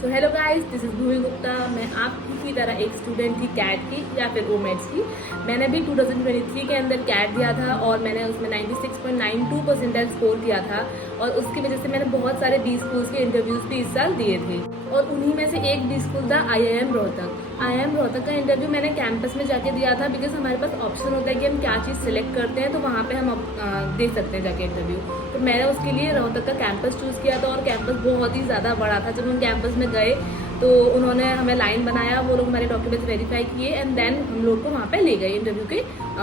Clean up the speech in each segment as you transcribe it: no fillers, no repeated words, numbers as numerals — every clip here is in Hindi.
So hello guys, this is Bhumi Gupta. मैं आपकी की तरह एक स्टूडेंट थी कैट की या फिर ओमेट्स की। मैंने भी 2023 के अंदर कैट दिया था और मैंने उसमें 96.92 परसेंटाइल स्कोर किया था और उसकी वजह से मैंने बहुत सारे बी स्कूल्स के इंटरव्यूज़ भी इस साल दिए थे और उन्हीं में से एक बी स्कूल था IIM रोहतक। IIM रोहतक का इंटरव्यू मैंने कैंपस में जाके दिया था बिकॉज हमारे पास ऑप्शन होता है कि हम क्या चीज़ सिलेक्ट करते हैं, तो वहाँ पे हम दे सकते हैं जाके इंटरव्यू। तो मैंने उसके लिए रोहतक का कैंपस चूज़ किया था और कैंपस बहुत ही ज़्यादा बड़ा था। जब हम कैंपस में गए तो उन्होंने हमें लाइन बनाया, वो लोग हमारे डॉक्यूमेंट्स वेरीफाई किए एंड देन हम लोग को वहाँ पे ले गए इंटरव्यू के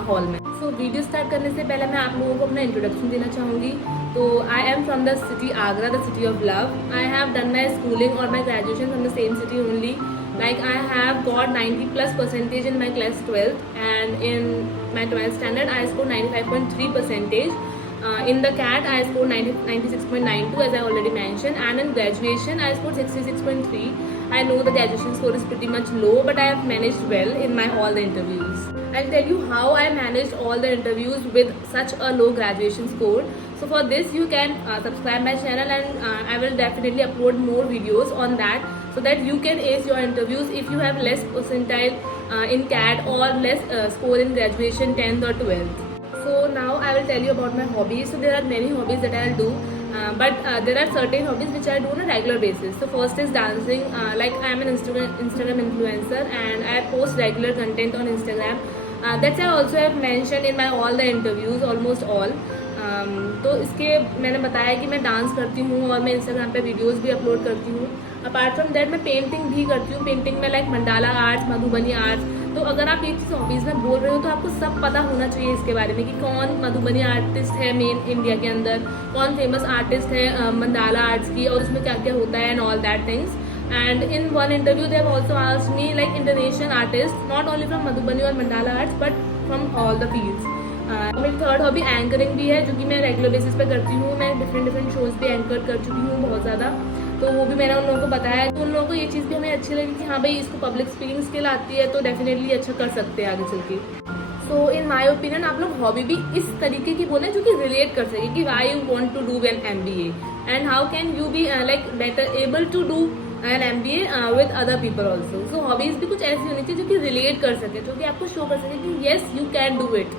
हॉल में। सो वीडियो स्टार्ट करने से पहले मैं आप लोगों को अपना इंट्रोडक्शन देना चाहूँगी। तो I am from the city Agra, the city of love. I have done my schooling और my graduation from the same city only. Like I have got 90+ percentage in my class 12th and in my 12th standard I scored 95.3 percentage. In the CAT I scored 96.92 as I already mentioned, and in graduation I scored 66.3. I know the graduation score is pretty much low, but I have managed well in my all the interviews. I'll tell you how I managed all the interviews with such a low graduation score. So for this you can subscribe my channel and I will definitely upload more videos on that so that you can ace your interviews if you have less percentile in CAT or less score in graduation 10th or 12th. So now I will tell you about my hobbies. So there are many hobbies that I'll do. But there are certain hobbies which I do on a regular basis. So first is dancing. Like I am an Instagram influencer and I post regular content on Instagram. That's I also have mentioned in my all the interviews, almost all. तो इसके मैंने बताया कि मैं डांस करती हूँ और मैं इंस्टाग्राम पे वीडियोस भी अपलोड करती हूँ। अपार्ट फ्रॉम दैट मैं पेंटिंग भी करती हूँ। पेंटिंग में like mandala arts, Madhubani arts. तो अगर आप ये चीज़ हॉबीज़ में बोल रहे हो तो आपको सब पता होना चाहिए इसके बारे में कि कौन मधुबनी आर्टिस्ट है मेन इंडिया के अंदर, कौन फेमस आर्टिस्ट है मंडाला आर्ट्स की और उसमें क्या क्या होता है and all that things. And in one interview they have also asked me like international artists, not only from Madhubani और mandala arts but from all the fields. मेरी थर्ड हॉबी एंकरिंग भी है जो कि मैं रेगुलर बेसिस पे करती हूँ. मैं डिफरेंट शोज़ भी एंकर कर चुकी हूँ बहुत ज़्यादा. तो वो भी मैंने उन लोगों को बताया. तो उन लोगों को ये चीज़ भी हमें अच्छी लगी कि हाँ भाई इसको पब्लिक स्पीकिंग स्किल आती है तो डेफिनेटली अच्छा कर सकते हैं आगे चल के. सो इन माई ओपिनियन आप लोग हॉबी भी इस तरीके की बोलें जो कि रिलेट कर सके कि why you want to do an MBA and how can you be like better able to do an MBA with other people also. So hobbies भी कुछ ऐसी होनी चाहिए जो कि रिलेट कर सके, जो कि आपको शो कर सके कि yes you can do it.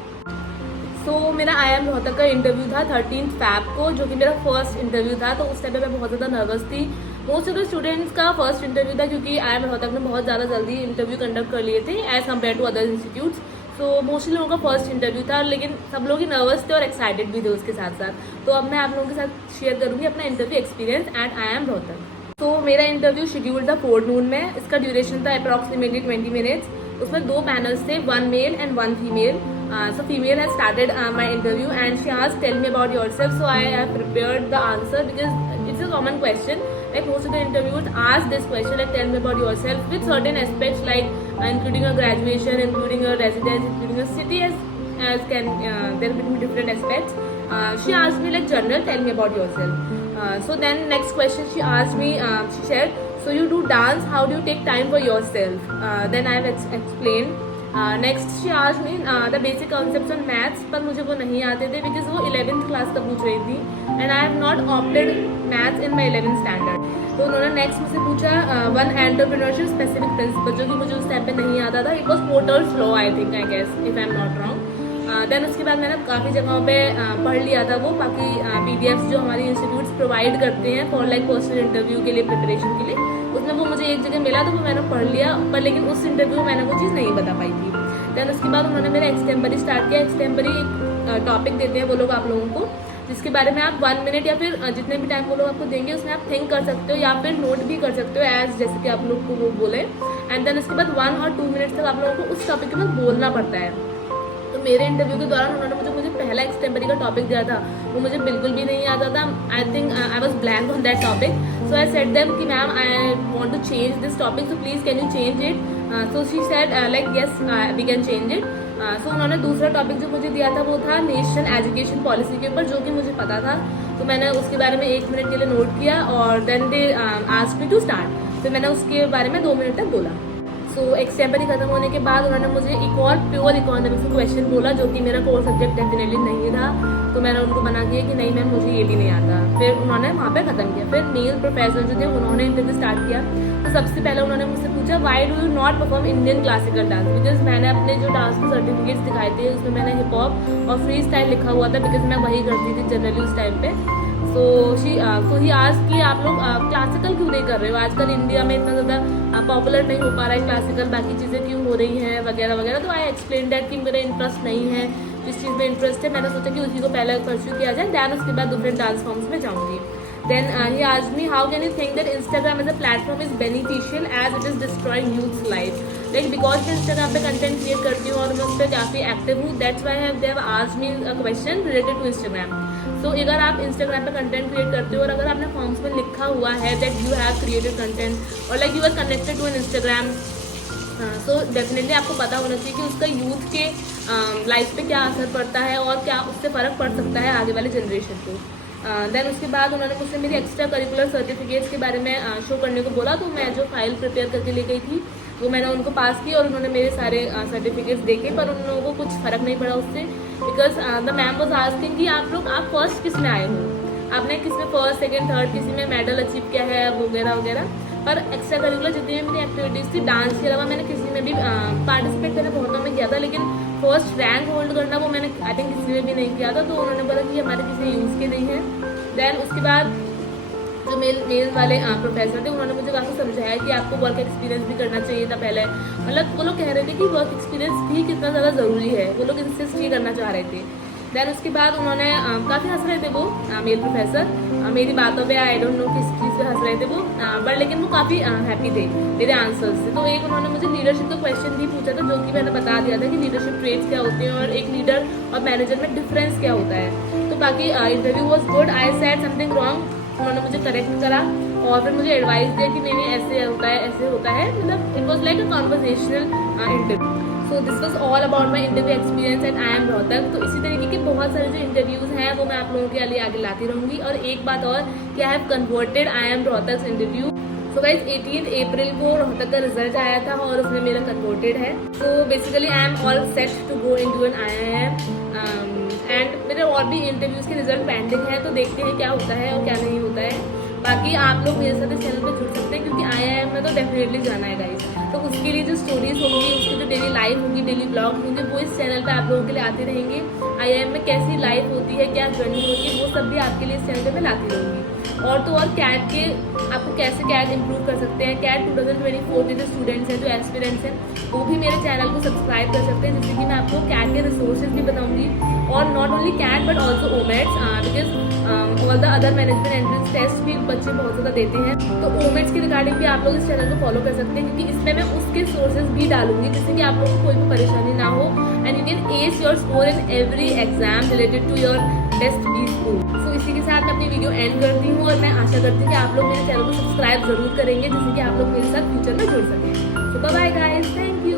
So मेरा IIM रोहतक का इंटरव्यू था 13 Feb को, जो कि मेरा फर्स्ट इंटरव्यू था. तो उस टाइम पे मैं बहुत ज़्यादा नर्वस थी. मोस्ट ऑफ द स्टूडेंट्स का फर्स्ट इंटरव्यू था क्योंकि IIM रोहतक ने बहुत ज़्यादा जल्दी इंटरव्यू कंडक्ट कर लिए थे as compare to other institutes. So mostly लोगों का फर्स्ट इंटरव्यू था, लेकिन सब लोग ही नर्वस थे और एक्साइटेड भी थे उसके साथ साथ. तो अब मैं आप लोगों के साथ शेयर करूँगी अपना interview experience eight IIM Rohtak. तो मेरा इंटरव्यू शेड्यूल्ड था 4 noon में. इसका ड्यूरेशन था अप्रॉक्सीमेटली 20 minutes. उसमें 2 पैनल्स थे, 1 male and 1 female. So female has started my interview and she asked, tell me about yourself. So I have prepared the answer because it's a common question. Like most of the interviewers ask this question, like tell me about yourself with certain aspects like including your graduation, including your residence, including your city as can there will be different aspects. She asked me like general, tell me about yourself. So then next question she asked me, she said, so you do dance, how do you take time for yourself? Then I have explained. Next she asked me the basic concepts on maths, पर मुझे वो नहीं आते थे बिकॉज वो 11th क्लास का पूछ रही थी and I have not opted maths in my 11th standard. तो उन्होंने नेक्स्ट मुझसे पूछा वन एंटरप्रेन्योरशिप स्पेसिफिक प्रिंसिपल, जो कि मुझे उस टाइम पे नहीं आता था. It was Porter's law I think, I guess if I am not wrong. Then उसके बाद मैंने काफ़ी जगहों पे पढ़ लिया था वो बाकी PDFs जो हमारी इंस्टीट्यूट्स प्रोवाइड करते हैं फॉर लाइक पर्सनल इंटरव्यू के लिए, प्रिपरेशन के लिए. उसमें वो मुझे एक जगह मिला तो वो मैंने पढ़ लिया, पर लेकिन उस इंटरव्यू में मैंने वो चीज़ नहीं बता पाई थी. दैन उसके बाद उन्होंने मेरा एक्सटेम्परी स्टार्ट किया. एक्सटेम्परी एक टॉपिक देते हैं वो लोग आप लोगों को, जिसके बारे में आप 1 minute या फिर जितने भी टाइम वो लोग आपको देंगे उसमें आप थिंक कर सकते हो या फिर नोट भी कर सकते हो एज जैसे कि आप लोग को वो बोले. एंड देन उसके बाद 1 or 2 minutes तक आप लोगों को उस टॉपिक के बाद बोलना पड़ता है. तो मेरे इंटरव्यू के दौरान उन्होंने मुझे पहला एक्सटेम्परी का टॉपिक दिया था, वो मुझे बिल्कुल भी नहीं आता था. I think I was blank on that topic. So I said them कि ma'am I want to change this topic, so please can you change it. So she said like yes we can change it. So उन्होंने दूसरा टॉपिक जो मुझे दिया था वो था नेशनल एजुकेशन पॉलिसी के ऊपर, जो कि मुझे पता था. तो मैंने उसके बारे में 1 minute के लिए नोट किया और then they asked me to start. फिर मैंने उसके बारे में 2 minute तक बोला. सो एक्सटेम्पर खत्म होने के बाद उन्होंने मुझे एक और प्योर इकोनॉमिक्स का क्वेश्चन बोला, जो कि मेरा कोर सब्जेक्ट डेफिनेटली नहीं था। तो मैंने उनको मना किया कि नहीं मैम मुझे ये भी नहीं आता। फिर उन्होंने वहाँ पे ख़त्म किया। फिर मेल प्रोफेसर जो थे उन्होंने इंटरव्यू स्टार्ट किया। तो सबसे पहले उन्होंने मुझसे पूछा why do you not perform Indian classical dance, because मैंने अपने जो डांस के सर्टिफिकेट्स दिखाए थे उसमें मैंने हिप हॉप और फ्री स्टाइल लिखा हुआ था, बिकॉज मैं वही करती थी जनरली उस टाइम पे। सो ही आज कि आप लोग क्लासिकल क्यों नहीं कर रहे हो, आजकल इंडिया में इतना ज़्यादा पॉपुलर नहीं हो पा रहा है क्लासिकल, बाकी चीज़ें क्यों हो रही हैं वगैरह वगैरह। तो आई एक्सप्लेन दैट कि मेरा इंटरेस्ट नहीं है, जिस चीज़ में इंटरेस्ट है मैंने सोचा कि उसी को पहले परस्यू किया जाए, दैन उसके बाद डिफरेंट डांस फॉर्म्स में जाऊँगी। Then he asked me how can you think that Instagram as a platform is beneficial as it is destroying youth's life, like because मैं Instagram पे कंटेंट क्रिएट करती हूँ और मैं उस पर काफ़ी एक्टिव हूँ, that's why they have asked me a question related to Instagram. So अगर आप Instagram पे कंटेंट क्रिएट करते हो और अगर आपने फॉर्म्स में लिखा हुआ है that you have created content और like you are connected to an Instagram, तो डेफिनेटली आपको पता होना चाहिए कि उसका यूथ के लाइफ पे क्या असर पड़ता है और क्या उससे फ़र्क पड़ सकता है आगे वाले जनरेशन को। देन उसके बाद उन्होंने मुझसे मेरी एक्स्ट्रा करिकुलर सर्टिफिकेट्स के बारे में शो करने को बोला। तो मैं जो फाइल प्रिपेयर करके ले गई थी वो मैंने उनको पास की और उन्होंने मेरे सारे सर्टिफिकेट्स देखे, पर उन लोगों को कुछ फ़र्क नहीं पड़ा उससे, because the ma'am was asking कि आप फर्स्ट किस में आए हो, आपने किस में फर्स्ट सेकेंड थर्ड किसी में मेडल अचीव किया है वगैरह वगैरह। पर एक्स्ट्रा करिकुलर जितनी भी मेरी एक्टिविटीज़ थी डांस के अलावा मैंने किसी में भी पार्टिसिपेट करने बहुतों में किया था, लेकिन फर्स्ट रैंक होल्ड करना वो मैंने आई थिंक किसी में भी नहीं किया था। तो उन्होंने बोला कि हमारे किसी यूज़ के नहीं है। देन उसके बाद जो मेल वाले प्रोफेसर थे उन्होंने मुझे काफ़ी समझाया कि आपको वर्क एक्सपीरियंस भी करना चाहिए था पहले, मतलब वो लोग कह रहे थे कि वर्क एक्सपीरियंस भी कितना ज़्यादा ज़रूरी है, वो लोग इंसिस्ट ये करना चाह रहे थे। देन उसके बाद उन्होंने काफ़ी हंस रहे थे वो मेल प्रोफेसर मेरी बातों पे, आई डोंट नो किस चीज़ पे हंस रहे थे वो, बट लेकिन वो काफ़ी हैप्पी थे मेरे आंसर्स से। तो एक उन्होंने मुझे लीडरशिप का क्वेश्चन भी पूछा था, जो कि मैंने बता दिया था कि लीडरशिप ट्रेट्स क्या होते हैं और एक लीडर और मैनेजर में डिफरेंस क्या होता है। तो बाकी interview was good. I said something wrong, उन्होंने मुझे करेक्ट करा और फिर मुझे एडवाइस दिया कि नहीं ऐसे होता है ऐसे होता है, मतलब it was like a conversational interview. So this was all about my interview experience eight IIM Rohtak. तो इसी तरीके के बहुत सारे जो इंटरव्यूज़ हैं वो मैं आप लोगों के लिए आगे लाती रहूँगी। और एक बात और कि I have converted IIM Rohtak interview. So guys 18 अप्रैल को रोहतक का रिजल्ट आया था और उसमें मेरा कन्वर्टेड है। So basically I am all set to go into an IIM and मेरे और भी इंटरव्यूज़ के रिजल्ट पेंडिंग है, तो देखते हैं क्या होता है और क्या नहीं होता है। बाकी आप लोग मेरे साथ इस चैनल पर जुड़ सकते हैं क्योंकि IIM में तो डेफिनेटली जाना है गाइस। तो उसके लिए जो स्टोरीज होंगी, उसकी जो डेली लाइफ होगी, डेली ब्लॉग होंगे, वो इस चैनल पे आप लोगों के लिए आते रहेंगे। IIM में कैसी लाइफ होती है, क्या जर्नी होती है, वो सब भी आपके लिए इस चैनल पे मैं लाती रहूँगी। और तो और कैट के आपको कैसे कैट इंप्रूव कर सकते हैं, कैट 2024 के जो स्टूडेंट्स हैं, जो एस्पिरेंट्स हैं, वो भी मेरे चैनल को सब्सक्राइब कर सकते हैं, जिससे कि मैं आपको कैट के रिसोर्सेज भी बताऊँगी। और not only CAT but also OMETs, because all the other management entrance test भी बच्चे बहुत ज़्यादा देते हैं। तो ओमेट्स के रिगार्डिंग भी आप लोग इस चैनल को फॉलो कर सकते हैं, क्योंकि इसमें मैं उसके सोर्सेज भी डालूंगी जिससे कि आप लोगों को कोई भी परेशानी ना हो and you can ace your score in every exam related to your best B school. So इसी के साथ मैं अपनी वीडियो एंड करती हूँ और मैं आशा करती हूँ कि आप लोग मेरे चैनल को सब्सक्राइब जरूर करेंगे, जिससे कि आप लोग मेरे साथ फ्यूचर में जुड़ सकें। सो बाय गाइस, थैंक यू।